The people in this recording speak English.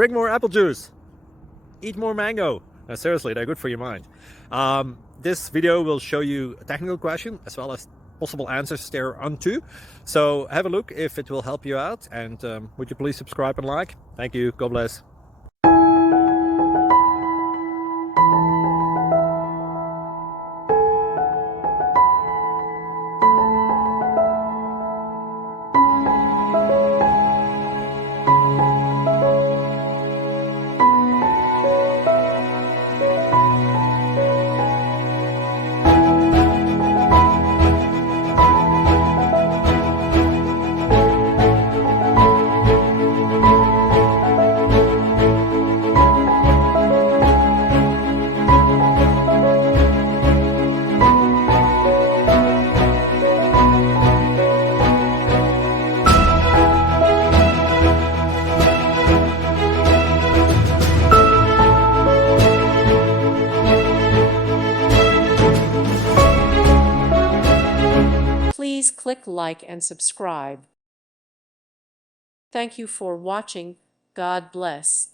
drink more apple juice, eat more mango. No, seriously, they're good for your mind. This video will show you a technical question as well as possible answers thereunto. So have a look if it will help you out, and would you please subscribe and like? Thank you. God bless. Please click like and subscribe. Thank you for watching. God bless.